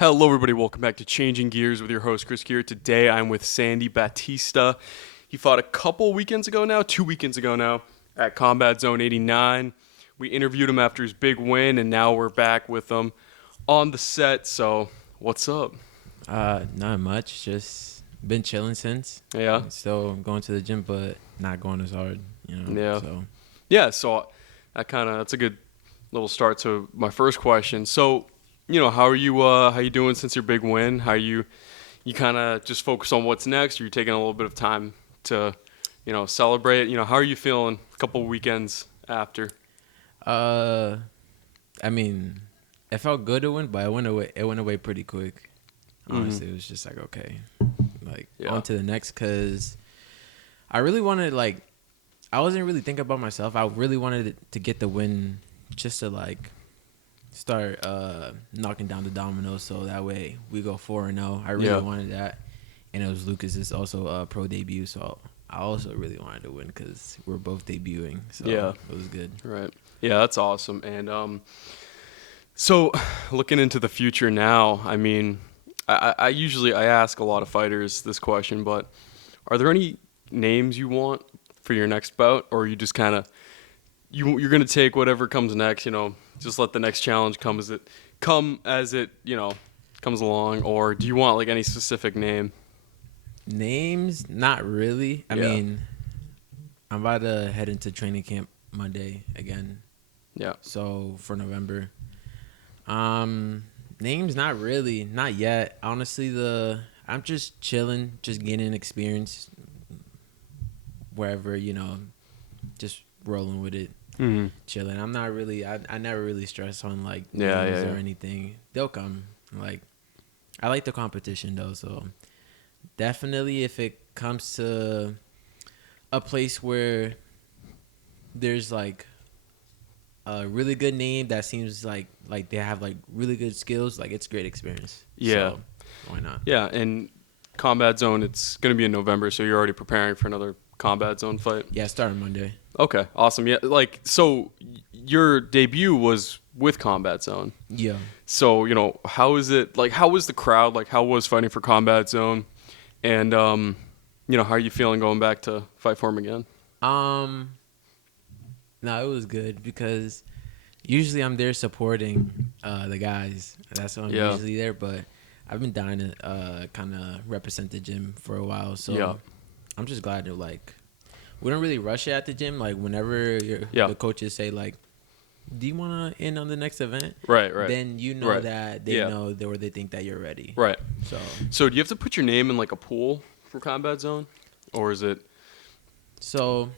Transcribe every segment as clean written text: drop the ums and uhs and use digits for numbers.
Hello, everybody. Welcome back to Changing Gears with your host, Chris Gear. Today, I'm with Sandy Batista. He fought a couple weekends ago now, 2 weekends ago now, at Combat Zone 89. We interviewed him after his big win, and now we're back with him on the set. So, what's up? Not much. Just been chilling since. Yeah? Still going to the gym, but not going as hard. Yeah. So Yeah, so that's a good little start to my first question. So, how are you doing since your big win? How you kind of just focus on what's next? Or you taking a little bit of time to, celebrate? How are you feeling a couple weekends after? I mean, it felt good to win, but it went away. It went away pretty quick. Honestly, It was just like okay, on to the next. Cause I really wanted I wasn't really thinking about myself. I really wanted to get the win, just to start knocking down the dominoes, so that way we go 4-0. I really wanted that, and it was Lucas's also pro debut, so I also really wanted to win because we're both debuting. So it was good. Right. Yeah, that's awesome. And so looking into the future now, I mean, I usually ask a lot of fighters this question, but are there any names you want for your next bout, or are you just kind of you're gonna take whatever comes next? Just let the next challenge come as it comes along, or do you want any specific name? Names, not really. I mean, I'm about to head into training camp Monday again. Yeah. So for November, names, not really, not yet. Honestly, I'm just chilling, just gaining experience wherever, just rolling with it, chilling. I'm not really, I never really stress on names or anything. They'll come. I like the competition though, so definitely if it comes to a place where there's a really good name that seems like they have really good skills, it's great experience. Yeah. So why not? Yeah, and Combat Zone, it's going to be in November, so you're already preparing for another Combat Zone fight? Yeah, starting Monday. Okay, awesome. Yeah, so your debut was with Combat Zone. Yeah. So, how is it, how was the crowd? How was fighting for Combat Zone? And, how are you feeling going back to fight for him again? No, it was good because usually I'm there supporting the guys. That's why I'm usually there. But I've been dying to kind of represent the gym for a while. So I'm just glad to we don't really rush it at the gym. Whenever the coaches say do you want to end on the next event? Right. Then that they know or they think that you're ready. Right. So do you have to put your name in a pool for Combat Zone, or is it? So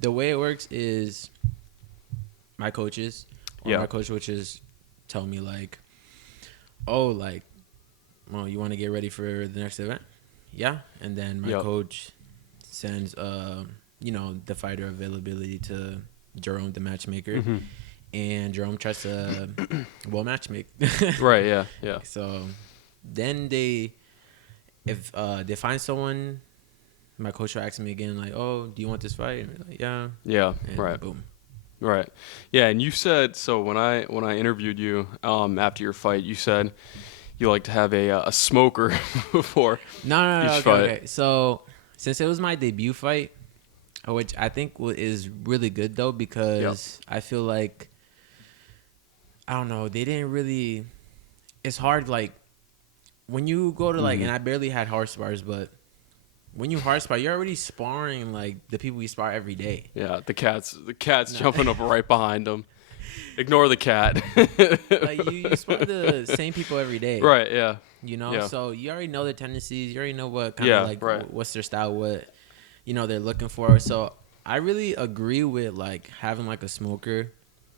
the way it works is my coaches or my coach, which is tell me well, you want to get ready for the next event? Yeah. And then my coach sends, the fighter availability to Jerome, the matchmaker. And Jerome tries to, matchmake. Right, yeah. So then if they find someone, my coach will ask me again, do you want this fight? And yeah. Yeah, and right. Boom. Right. Yeah, and you said, so when I interviewed you after your fight, you said you like to have a smoker before No, each fight. Okay. So since it was my debut fight, which I think is really good though, because I feel like, I don't know, they didn't really, it's hard when you go to and I barely had hard spars, but when you hard spar, you're already sparring the people you spar every day. Yeah, the cat's jumping up right behind them. Ignore the cat. You spar the same people every day. Right, yeah. So you already know their tendencies. You already know what kind of what's their style, what they're looking for. So I really agree with having a smoker,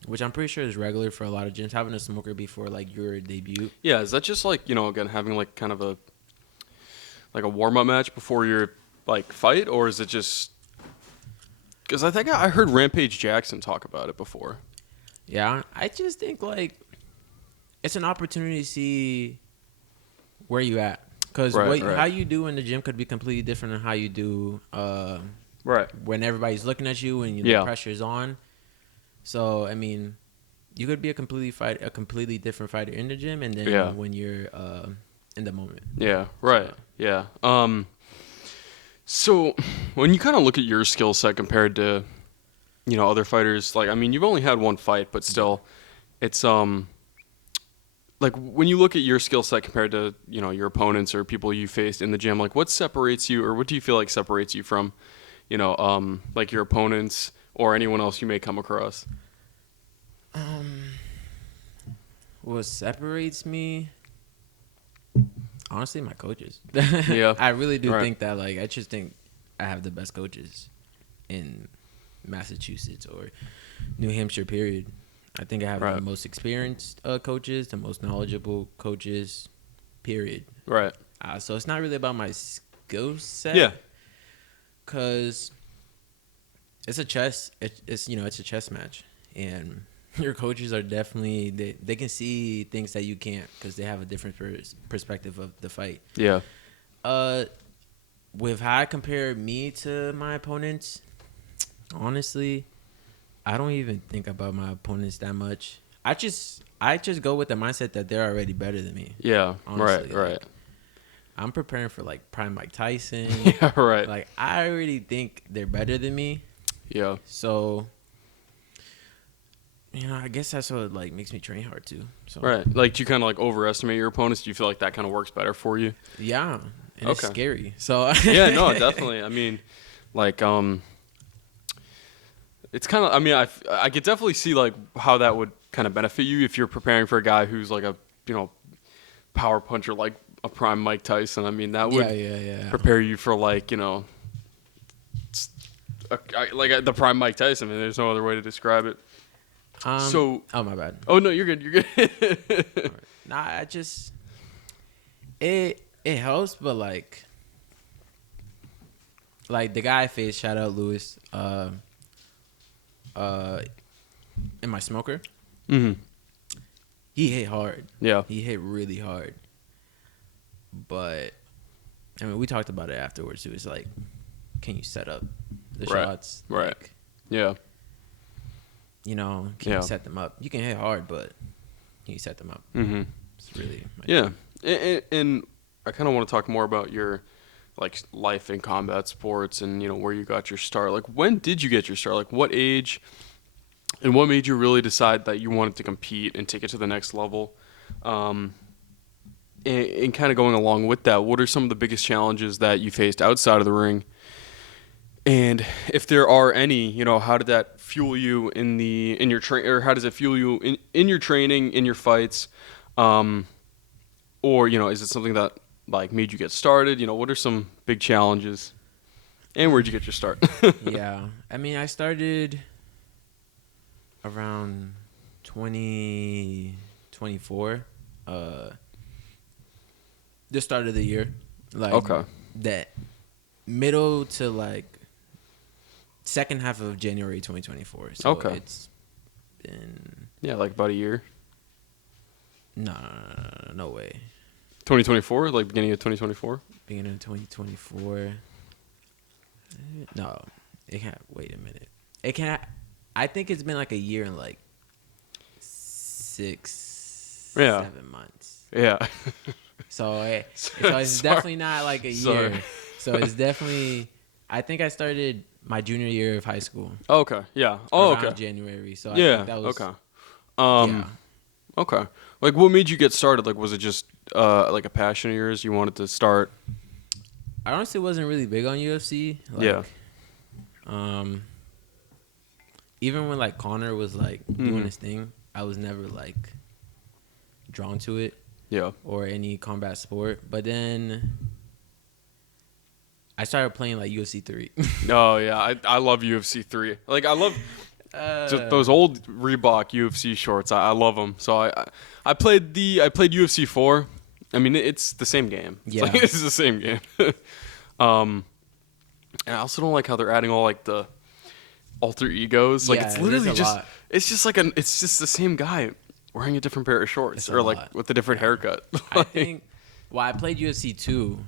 which I'm pretty sure is regular for a lot of gyms, having a smoker before your debut. Yeah, is that just again having kind of a warm-up match before your fight, or is it just because I think I heard Rampage Jackson talk about it before. Yeah, I just think it's an opportunity to see where you at, because how you do in the gym could be completely different than how you do when everybody's looking at you and the pressure's on. So I mean, you could be a completely different fighter in the gym, and then Yeah. when you're in the moment. Yeah, right. So, Yeah. So when you kind of look at your skill set compared to, other fighters, like I mean, you've only had one fight, but still, it's like when you look at your skill set compared to, your opponents or people you faced in the gym, like what separates you or what do you feel like separates you from, like your opponents or anyone else you may come across? um, what separates me? Honestly, my coaches. Yeah. I really do Right. think that. Like, I just think I have the best coaches in Massachusetts or New Hampshire. Period. I think I have the Right. most experienced coaches, the most knowledgeable coaches. Period. Right. So it's not really about my skill set. Yeah. Cause it's a chess. It's it's a chess match, and your coaches are definitely they can see things that you can't because they have a different perspective of the fight. Yeah. With how I compare me to my opponents, honestly, I don't even think about my opponents that much. I just go with the mindset that they're already better than me. Yeah. Honestly, Right. like, I'm preparing for like prime Mike Tyson. Yeah. Right. Like I already think they're better than me. Yeah. So, I guess that's what like makes me train hard too. So Right. Like, do you kind of like overestimate your opponents? Do you feel like that kind of works better for you? yeah, and it's Okay. scary. So Yeah. No. Definitely. I mean, like, it's kind of. I mean, I could definitely see like how that would kind of benefit you if you're preparing for a guy who's like a power puncher like a prime Mike Tyson. I mean, that would yeah. prepare you for like like the prime Mike Tyson. I mean, there's no other way to describe it. So. oh my bad. Oh no, you're good. You're good. Nah, I just it helps, but like the guy I faced, shout out Lewis, in my smoker, hmm he hit hard. Yeah. He hit really hard. But I mean, we talked about it afterwards. It was like, can you set up the Right. shots? Right. Like, Yeah. can Yeah. you set them up? You can hit hard, but can you set them up? hmm It's really Yeah. And I kind of want to talk more about your like life in combat sports and where you got your start. Like, when did you get your start? Like, what age? And what made you really decide that you wanted to compete and take it to the next level? And kind of going along with that, what are some of the biggest challenges that you faced outside of the ring? And if there are any, how did that fuel you in your or how does it fuel you in your training, in your fights? Or, is it something that like made you get started? What are some big challenges? And where'd you get your start? yeah. I mean, I started around 2024. The start of the year. Like, Okay. that middle to like second half of January 2024. So Okay. it's been Yeah, like about a year. no way. 2024, like beginning of 2024. Beginning of 2024. No, it can't. Wait a minute. It can't. I think it's been like a year and like 7 months. Yeah. So it's Sorry. definitely not like a Sorry. year. So it's definitely. I think I started my junior year of high school. Okay. Yeah. Oh, around okay. January. So I Yeah. think that was Okay. yeah. Okay. Like, what made you get started? Like, was it just like a passion of yours? You wanted to start? I honestly wasn't really big on UFC. Like, Yeah. Even when like Connor was like doing Mhm. his thing, I was never like drawn to it Yeah. or any combat sport. But then I started playing like UFC 3. Oh yeah. I love UFC 3. Like, I love those old Reebok UFC shorts. I love them. So I played UFC 4. I mean, it's the same game. It's Yeah. like, it's the same game. And I also don't like how they're adding all like the alter egos. Like, Yeah, it's there's literally a just lot. it's just like it's just the same guy wearing a different pair of shorts It's a or like lot. with a different haircut. I think. Well, I played UFC 2,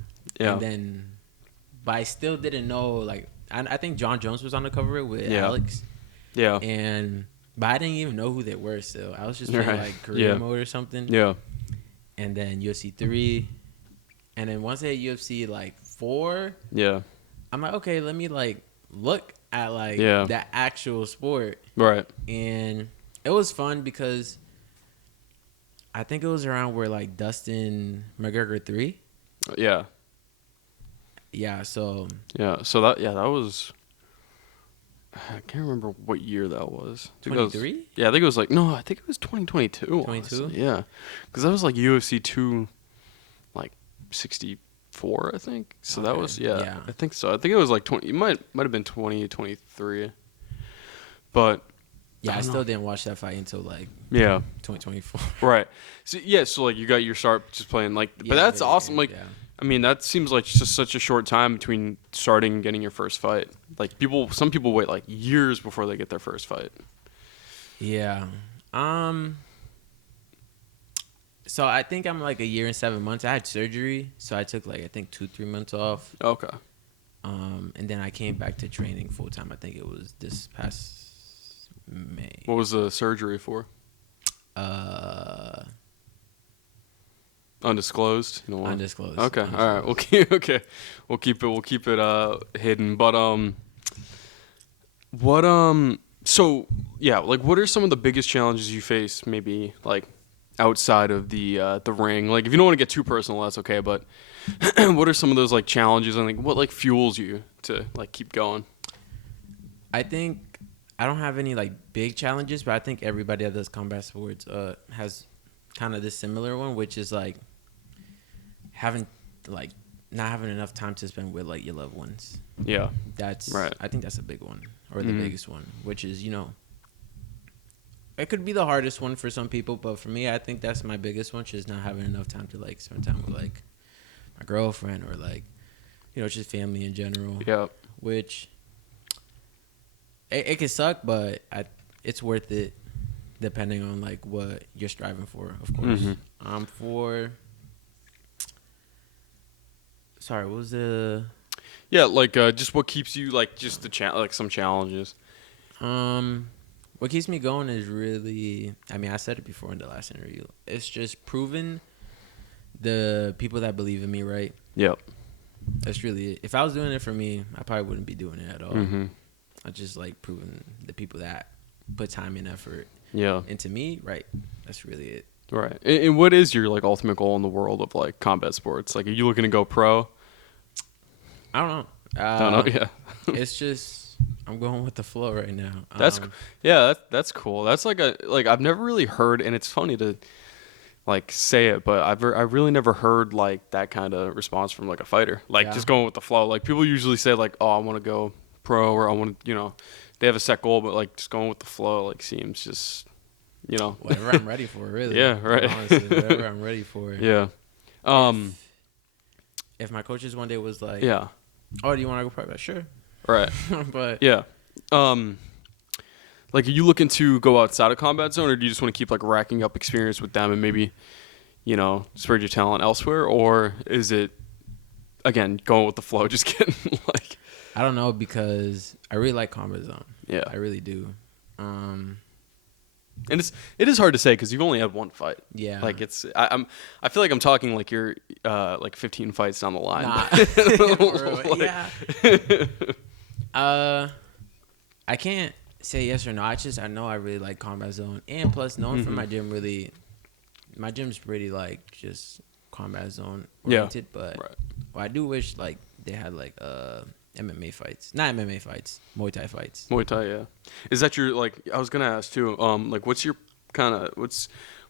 Yeah. and then, but I still didn't know like I think John Jones was on the cover with Yeah. Alex, Yeah. and But I didn't even know who they were still. I was just playing Right. like career Yeah. mode or something. Yeah. And then UFC 3. And then once I hit UFC like 4, Yeah. I'm like, okay, let me like look at like Yeah. the actual sport. Right. And it was fun because I think it was around where like Dustin McGregor 3. Yeah. Yeah, so Yeah. So that was. I can't remember what year that was. I think that was- 23? Yeah, I think it was like no. I think it was 2022. 22? Honestly. Yeah, because that was like UFC 2, like 64. I think. So that Okay, was yeah. I think so. I think it was like 20. It might have been 2023. But Yeah, I don't still know. didn't watch that fight until like Yeah. 2024. Right. So yeah. So like you got your start just playing like, but Yeah, that's video awesome. games, Like, yeah. I mean, that seems like just such a short time between starting and getting your first fight. Like some people wait like years before they get their first fight. Yeah. So I think I'm like a year and 7 months. I had surgery, so I took like I think 2-3 months off. Okay. And then I came back to training full time. I think it was this past May. What was the surgery for? Uh, Undisclosed. You know what? undisclosed. Okay. Undisclosed. All right. We'll keep it hidden. But what so yeah, like what are some of the biggest challenges you face maybe like outside of the ring? Like if you don't want to get too personal, that's okay, but what are some of those like challenges and like what like fuels you to like keep going? I think I don't have any like big challenges, but I think everybody that does combat sports has kind of this similar one, which is like having like not having enough time to spend with like your loved ones. Yeah. That's Right. I think that's a big one, or the Mhm. biggest one, which is it could be the hardest one for some people, but for me, I think that's my biggest one, just not having enough time to like spend time with like my girlfriend or like just family in general. Yeah. Which it could suck, but it's worth it depending on like what you're striving for, of course. Mhm. Sorry, what was the Yeah, like just what keeps you like just like some challenges. what keeps me going is really, I mean, I said it before in the last interview. It's just proving the people that believe in me right. Yep. That's really it. If I was doing it for me, I probably wouldn't be doing it at all. Mhm. I just like proving the people that put time and effort Yeah. into me right. That's really it. Right. And what is your like ultimate goal in the world of like combat sports? Like, are you looking to go pro? I don't know. Don't know. Yeah. It's just I'm going with the flow right now. That's cool. That's like I've never really heard, and it's funny to like say it, but I really never heard like that kind of response from like a fighter. Like Yeah. just going with the flow. Like people usually say like, oh, I want to go pro, or I want to, they have a set goal, but like just going with the flow like seems just, whatever I'm ready for, really. Yeah, right. Honestly, whatever I'm ready for. Yeah. If my coaches one day was like, Yeah. "Oh, do you want to go pro?" Like, sure. Right. But Yeah. Like, are you looking to go outside of combat zone, or do you just want to keep like racking up experience with them and maybe, spread your talent elsewhere, or is it again going with the flow, just getting like? I don't know, because I really like combat zone. Yeah. I really do. And it is hard to say because you've only had one fight. Yeah. Like I feel like I'm talking like you're like 15 fights down the line. Nah. but- Yeah. I can't say yes or no. I know I really like combat zone, and plus knowing from my gym, my gym's pretty like just combat zone oriented. But Right. well, I do wish like they had like MMA fights, not MMA fights, Muay Thai fights. Muay Thai, yeah. Is that your like? I was gonna ask too. Like, what's your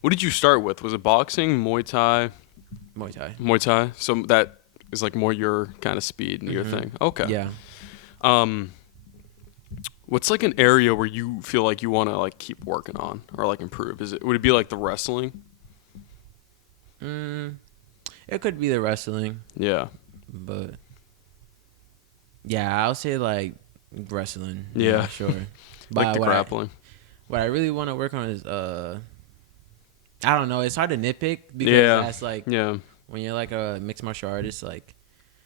what did you start with? Was it boxing, Muay Thai? Muay Thai. Muay Thai. So that is like more your kind of speed and your thing. Okay. Yeah. What's like an area where you feel like you want to like keep working on or like improve? Would it be like the wrestling? It could be the wrestling, Yeah. but yeah, I'll say like wrestling. Yeah. Sure. Like But the grappling. What I really want to work on is I don't know. It's hard to nitpick because Yeah. that's like Yeah. when you're like a mixed martial artist, like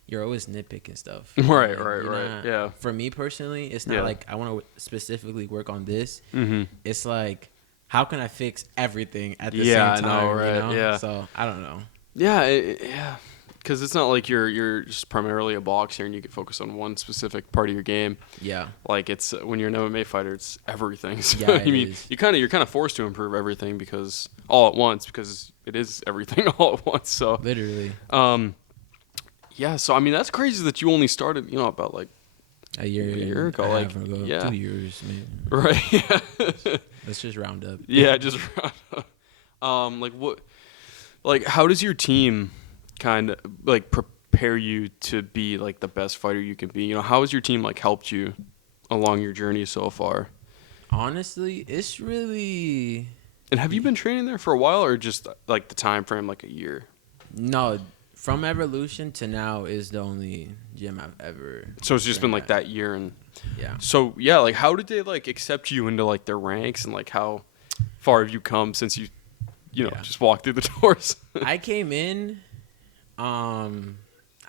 you're always nitpicking stuff. Right, Like, right, you're right. not- Yeah. For me personally, it's not Yeah. like I want to specifically work on this. Mm-hmm. It's like, how can I fix everything at the Yeah, I same know, time? You right? know. Yeah. So I don't know. Yeah, yeah. Because it's not like you're just primarily a boxer and you can focus on one specific part of your game. Yeah. Like it's when you're an MMA fighter, it's everything. So, Yeah, I it mean, is. you're kind of forced to improve everything because all at once because it is everything all at once. So, Literally yeah. So I mean, that's crazy that you only started, about like a year, a year ago. and a Like, half ago, yeah, 2 years, maybe. right. Yeah, Let's just round up. yeah. Just like what, like how does your team kind of like prepare you to be like the best fighter you can be? How has your team like helped you along your journey so far? Honestly, it's really And have you been training there for a while or just like the time frame like a year? no. From Evolution to now is the only gym I've ever. So it's just been like at. that year and Yeah. so yeah, like how did they like accept you into like their ranks and like how far have you come since you Yeah. just walked through the doors? I came in. I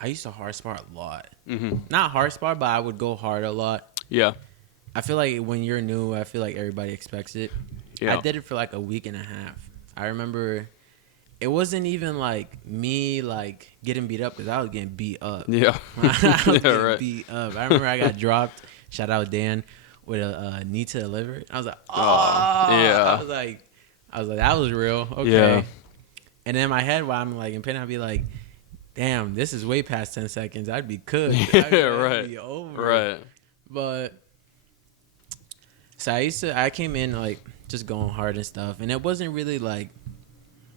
used to hard spar a lot. Mm-hmm. Not hard spar, but I would go hard a lot. Yeah. I feel like when you're new, I feel like everybody expects it. Yeah. I did it for like a week and a half. I remember it wasn't even like me like getting beat up because I was getting beat up. Yeah. I was Yeah, getting right. beat up. I remember I got dropped. Shout out Dan with a knee to the liver. I was like, oh, yeah. I was like, that was real. Okay. Yeah. And in my head, while I'm like in pain, I'd be like, damn, this is way past 10 seconds. I'd be cooked. Yeah, I'd right. be over. Right. But so I came in like just going hard and stuff, and it wasn't really like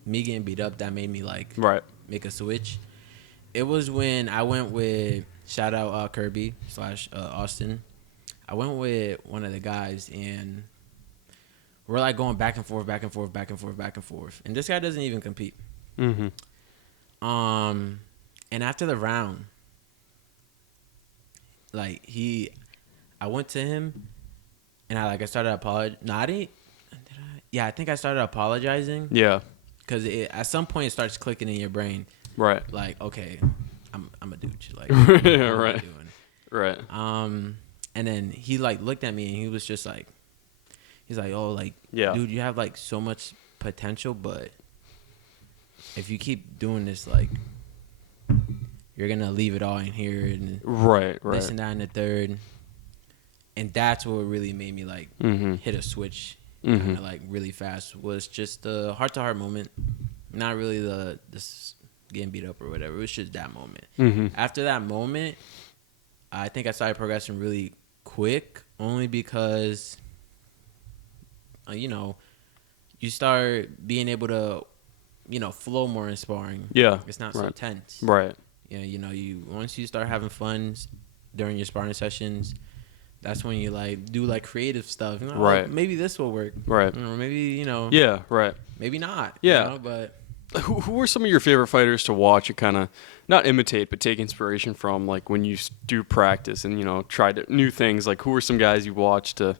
me getting beat up that made me like Right. make a switch. It was when I went with shout out Kirby / Austin. I went with one of the guys and we're like going back and forth, back and forth, back and forth, back and forth. And this guy doesn't even compete. Mm-hmm. And after the round, like I went to him and I started apologizing. No, I didn't. Did I? Yeah, I think I started apologizing. Yeah. Because at some point it starts clicking in your brain. Right. Like, okay, I'm a dude. Like, Yeah, what am I right. doing? Right. And then he like looked at me and he was just like, he's like, oh, like, Yeah. dude, you have like so much potential, but if you keep doing this, like, you're gonna leave it all in here and Right. Right. this and that and the third. And that's what really made me like Mm-hmm. hit a switch Mm-hmm. kind of like really fast, was just the heart-to-heart moment. Not really this getting beat up or whatever. It was just that moment. Mm-hmm. After that moment, I think I started progressing really quick, only because you start being able to flow more in sparring. Yeah. It's not so Right. tense. Right. Yeah, you once you start having fun during your sparring sessions, that's when you like do like creative stuff. Right. Maybe this will work. Right. Or maybe Yeah. Right. maybe not. Yeah. But Who are some of your favorite fighters to watch and kind of not imitate but take inspiration from, like when you do practice and try new things? Like who are some guys you watch to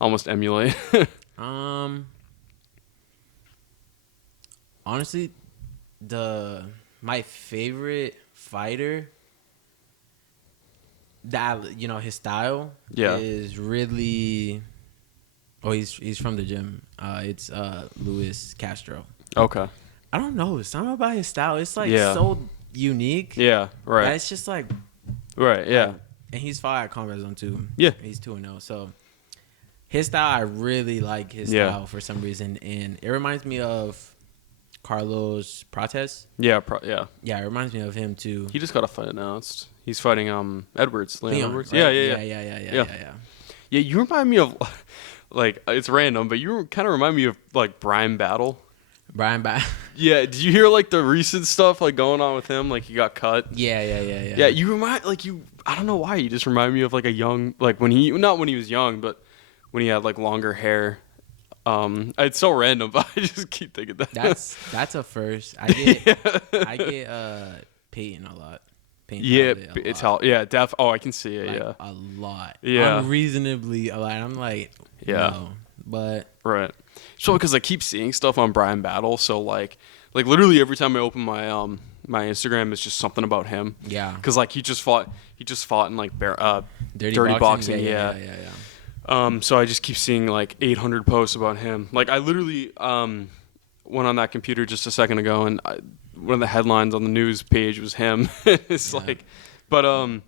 almost emulate? honestly, my favorite fighter that his style Yeah. is really. Oh, he's from the gym. It's Luis Castro. Okay. I don't know. Something about his style. It's like Yeah. so unique. Yeah. Right. That it's just like. Right. Yeah. And he's fought at Combat Zone too. Yeah. He's 2-0. So his style, I really like his Yeah. style for some reason, and it reminds me of Carlos Prates. Yeah. Yeah. Yeah, it reminds me of him too. He just got a fight announced. He's fighting Edwards. Leon Edwards. right? Yeah. Yeah. Yeah. You remind me of like it's random, but you kind of remind me of like Brian Battle. Brian Yeah. Did you hear like the recent stuff like going on with him? Like he got cut. Yeah. Yeah, you remind I don't know why you just remind me of like a young not when he was young, but when he had like longer hair. It's so random, but I just keep thinking that. That's a first. I get Peyton a lot. Peyton Yeah, Talbot a it's lot. how Oh, I can see it. Like, Yeah. a lot. Yeah. Unreasonably a lot. I'm like, Yeah. no. But Right. So because I keep seeing stuff on Brian Battle, so like literally every time I open my my Instagram is just something about him. Yeah. Because like he just fought in like dirty boxing. Yeah. So I just keep seeing like 800 posts about him. Like I literally went on that computer just a second ago, and one of the headlines on the news page was him. It's like, but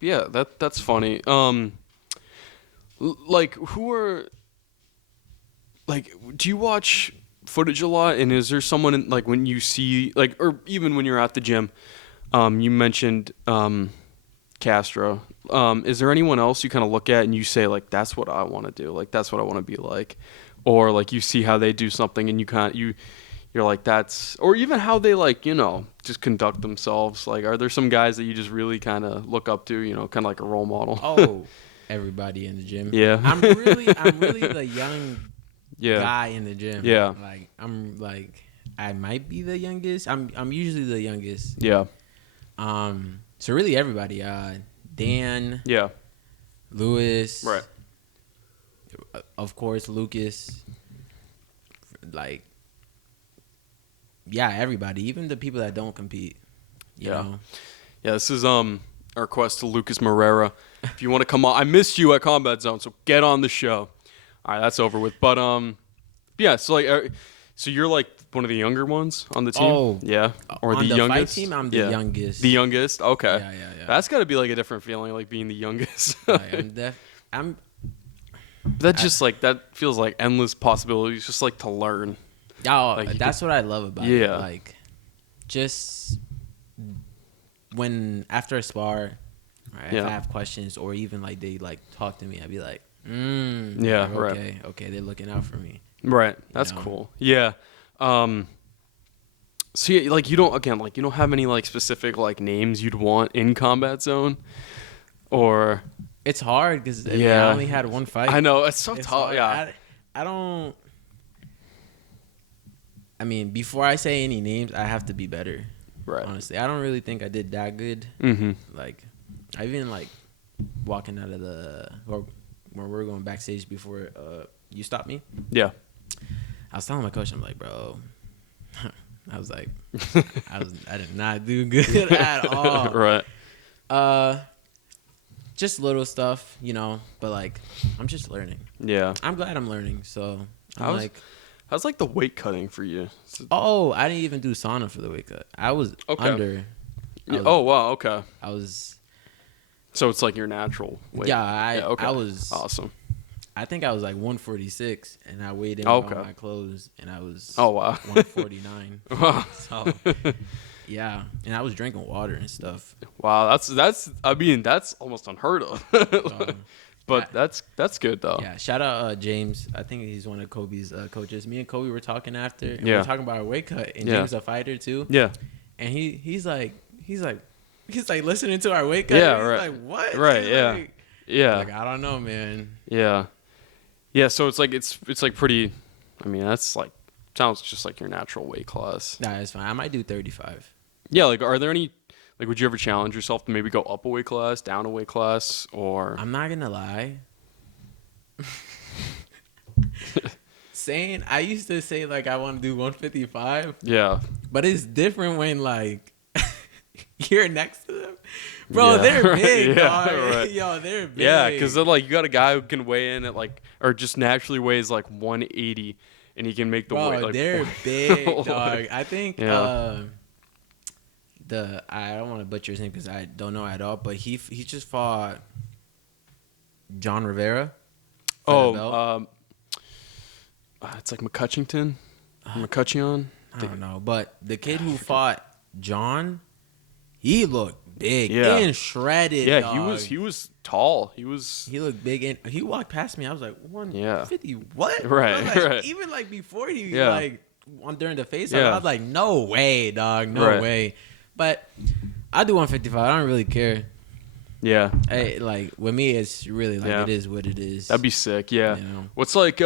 yeah, that's funny. Like who are like, do you watch footage a lot? And is there someone in, like when you see like, or even when you're at the gym, you mentioned Castro. Is there anyone else you kind of look at and you say like, that's what I want to do, like that's what I want to be like, or like you see how they do something and you're like that's, or even how they like just conduct themselves. Like, are there some guys that you just really kind of look up to, kind of like a role model? Oh, everybody in the gym. Yeah. I'm really the young Yeah. guy in the gym. Yeah. Like I might be the youngest. I'm usually the youngest. Yeah. So really everybody. Dan. Yeah. Lewis. Right. Of course, Lucas. Like, yeah, everybody, even the people that don't compete. You know. Yeah. This is our request to Lucas Moreira. If you want to come on, I missed you at Combat Zone, so get on the show. All right, that's over with. But yeah. So like, so you're like one of the younger ones on the team. Oh, yeah. Or on the the youngest. fight team, I'm the youngest. The youngest. Okay. Yeah. That's got to be like a different feeling, like being the youngest. I'm that feels like endless possibilities, just like to learn. Oh, Like, that's what I love about it. Like, just when after a spar, right, if I have questions or even like they like talk to me, I'd be like, yeah, like, okay, they're looking out for me. Right. That's cool. Yeah. So yeah, like you don't have any like specific like names you'd want in Combat Zone, or it's hard because I only had one fight. I know it's so tough. Hard. Yeah. I don't. I mean, before I say any names, I have to be better. Right. Honestly, I don't really think I did that good. Mm-hmm. Like, I even like walking out of or when we were going backstage before you stopped me. Yeah. I was telling my coach, I'm like, bro. I was like, I did not do good at all. Right. Just little stuff, but like, I'm just learning. Yeah. I'm glad I'm learning. So how's like the weight cutting for you? Oh, I didn't even do sauna for the weight cut. I was under. Oh wow. Okay. I was. So it's like your natural weight. Yeah. I was awesome. I think I was like 146, and I weighed in with all my clothes, and I was 149. Wow. So, yeah, and I was drinking water and stuff. Wow, that's I mean that's almost unheard of. But that's good though. Yeah, shout out James. I think he's one of Kobe's coaches. Me and Kobe were talking after, and we were talking about our weight cut, and James a fighter too. Yeah. And he's like listening to our weight cut. Yeah, he's right. like, what? Right. He's Yeah. like, Yeah. Like, I don't know, man. Yeah. Yeah. So it's like pretty. I mean, that's like sounds just like your natural weight class. Nah, it's fine. I might do 35. Yeah. Like, are there any? Like, would you ever challenge yourself to maybe go up a weight class, down a weight class, or? I'm not gonna lie. I used to say like I want to do 155. Yeah. But it's different when like you're next to them, bro. They're big, dog. Right. Yo, they're big. Yeah, because like you got a guy who can weigh in at like, or just naturally weighs like 180, and he can make the weight. Like, they're big, dog. I think Yeah. I don't want to butcher his name because I don't know at all, but he just fought John Rivera. It's like McCutcheon. McCutcheon. I don't know, but the kid who fought John, he looked big and shredded. Yeah, dog. he was tall. He looked big, and he walked past me. I was like, 150. What? Right, like, right. Even like before he during the face, Yeah. I was like, no way, dog, no way. But I do 155. I don't really care. Yeah. Hey, like with me, it's really like it is what it is. That'd be sick. Yeah. You know? What's like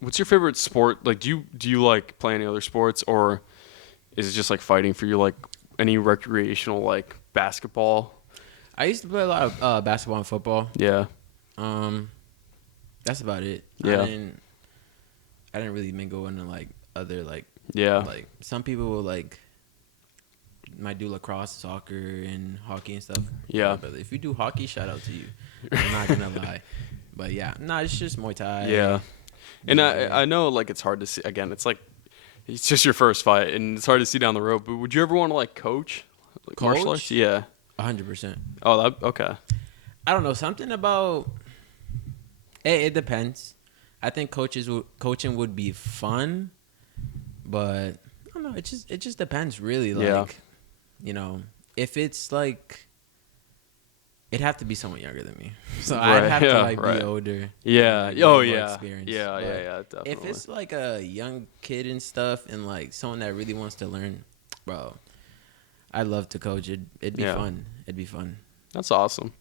what's your favorite sport? Like, do you like play any other sports, or is it just like fighting for you? Like any recreational like basketball? I used to play a lot of basketball and football. Yeah. That's about it. Yeah. I didn't really mingle into like other like Yeah. Like some people will like might do lacrosse, soccer, and hockey and stuff. Yeah. But if you do hockey, shout out to you. I'm not gonna lie. But yeah, it's just Muay Thai. Yeah. And Jiu-jitsu. I know like it's hard to see. Again, it's like it's just your first fight, and it's hard to see down the road. But would you ever want to like coach, like martial Coach? arts? Yeah. 100%. Oh, that okay. I don't know, something about it depends. I think coaching would be fun, but I don't know. It just depends really. Like, Yeah. you know, if it's like, it'd have to be someone younger than me. So Right, I'd have yeah, to like right. be older. Yeah. Like, Oh more yeah. experienced. Yeah. But Yeah. Definitely. if it's like a young kid and stuff, and like someone that really wants to learn, bro, I'd love to coach. It'd be Yeah. fun. It'd be fun. That's awesome.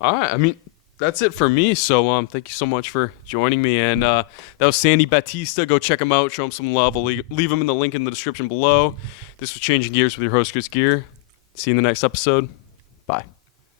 All right. I mean, that's it for me. So thank you so much for joining me. And that was Sandy Batista. Go check him out. Show him some love. I'll leave him in the link in the description below. This was Changing Gears with your host, Chris Gear. See you in the next episode. Bye.